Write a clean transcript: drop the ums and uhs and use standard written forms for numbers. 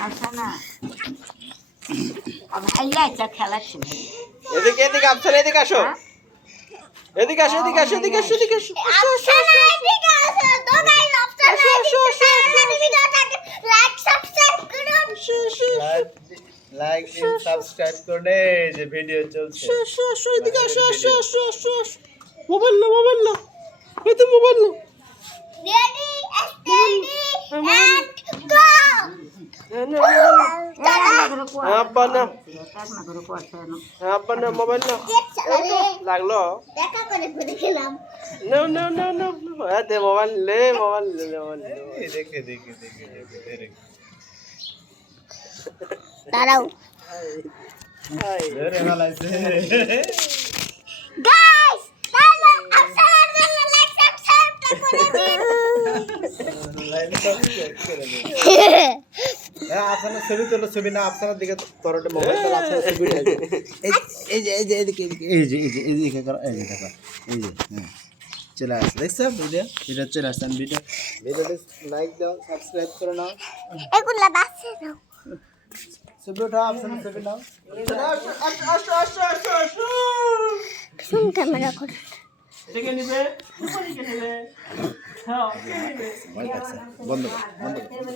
আসা না ভাইয়া খেলা ছিল এদিকে এদিকে আফসানা এদিকে আসো এদিকে আসো এদিকে আসো এদিকে আসো এদিকে আসো আফসানা এদিকে আসো তো গাইস আফসানা ভিডিওটাকে লাইক সাবস্ক্রাইব করুন লাইক দিন সাবস্ক্রাইব করে যে ভিডিও চলছে আসো এদিকে আসো আসো আসো আসো মোবাইল না এই তো মোবাইল না রেডি স্টেডি এন্ড গো আব্বা না আব্বা না মোবাইল না লাগলো দেখা করে খেলাম নো নো নো নো দে মোবাইল লে মোবাইল দেখে দাঁড়াও ধরে ভালাইছে গাইস তাহলে আফসানার জন্য লাইক সাবস্ক্রাইব করে দিন আফসানা ছবি তোলো ছবি না আফসানার দিকে তোরটে মোবাইল তোলা আফসানা ছবি এই যে এদিকে এদিকে করো এই যে দেখো এই যে চলে আসছে দেখছো ভিডিও চলে আসছে ভিডিওতে লাইক দাও সাবস্ক্রাইব করে নাও এগুলা বাসে নাও ছবি উঠাও আফসানা ছবি নাও আসো শুন ক্যামেরা করে এদিকে নিবে হ্যাঁ বন্ধ